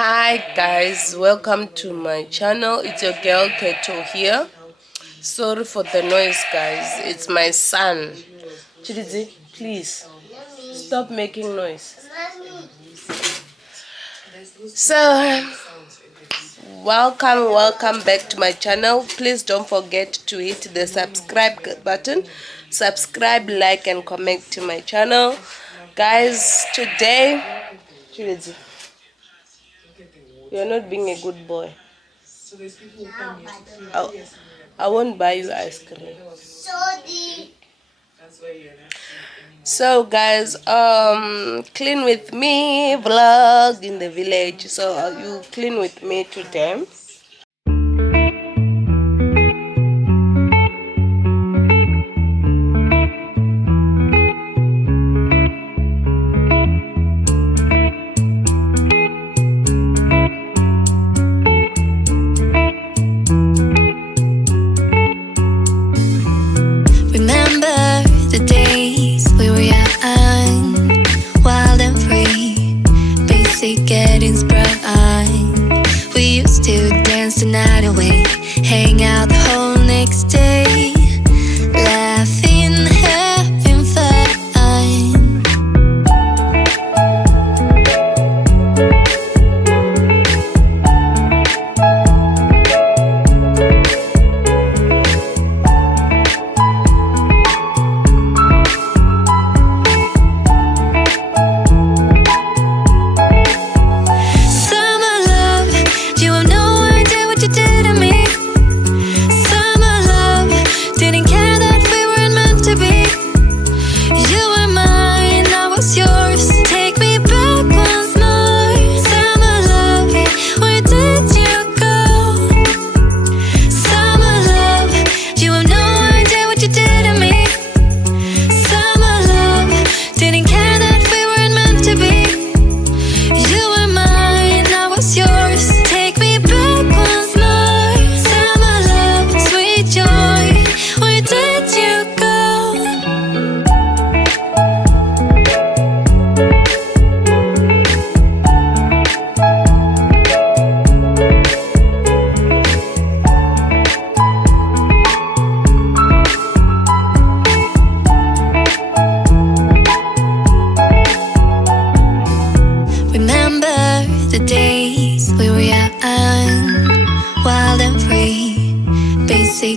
Hi guys, welcome to my channel. It's your girl Keto here. Sorry for the noise guys, it's my son. Chidizi, please stop making noise. So welcome back to my channel. Please don't forget to hit the subscribe button. Subscribe, like and comment to my channel. Guys, today Chidizi, you're not being a good boy. I won't buy you ice cream. So guys, clean with me vlog in the village. So you clean with me today. Getting sprung. We used to dance the night away, hang out the whole next day, laughing, having fun.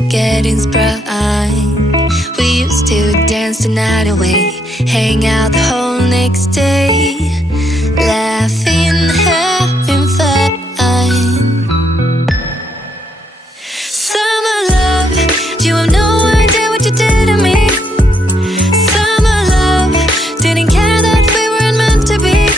Getting sprung. We used to dance the night away, hang out the whole next day, laughing, having fun. Summer love, you have no idea what you did to me. Summer love, didn't care that we weren't meant to be.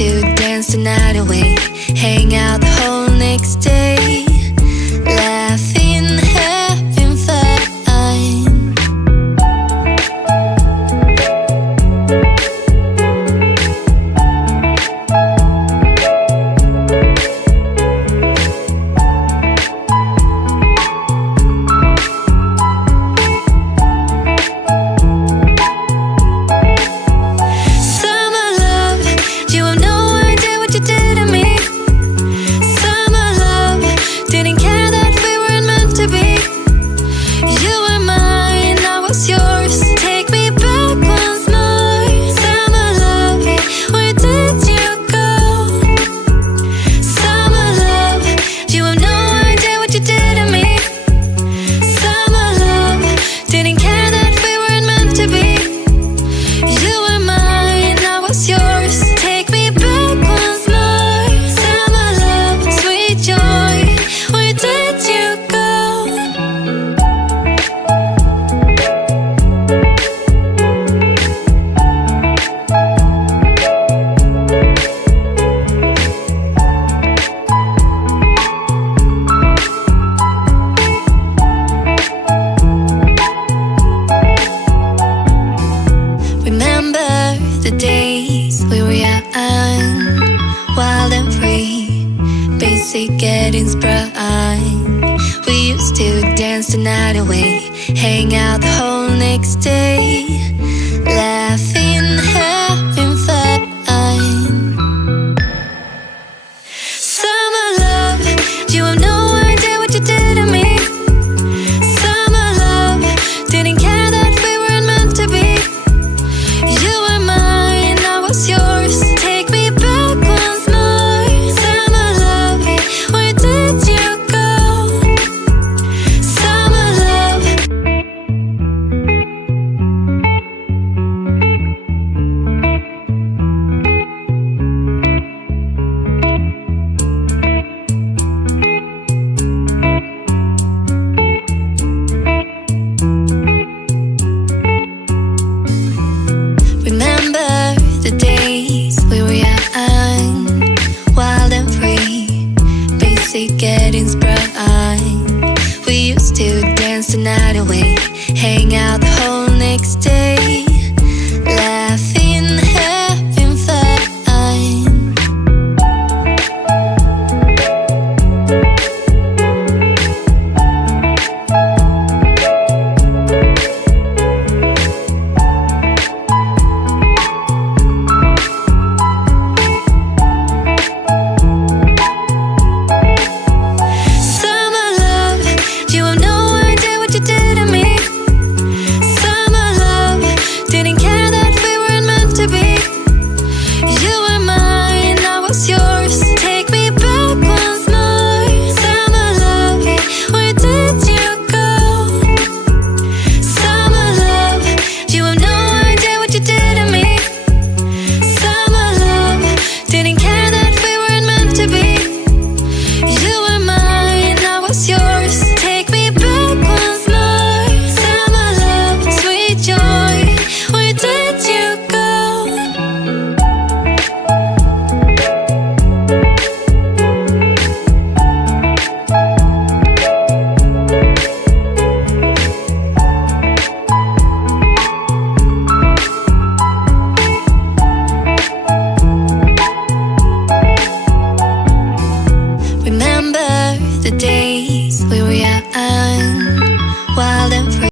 to dance the night away, hang out the whole next day, laughing, having fun. The days we were young, wild and free, basic getting sprung. We used to dance the night away, hang out the whole next day,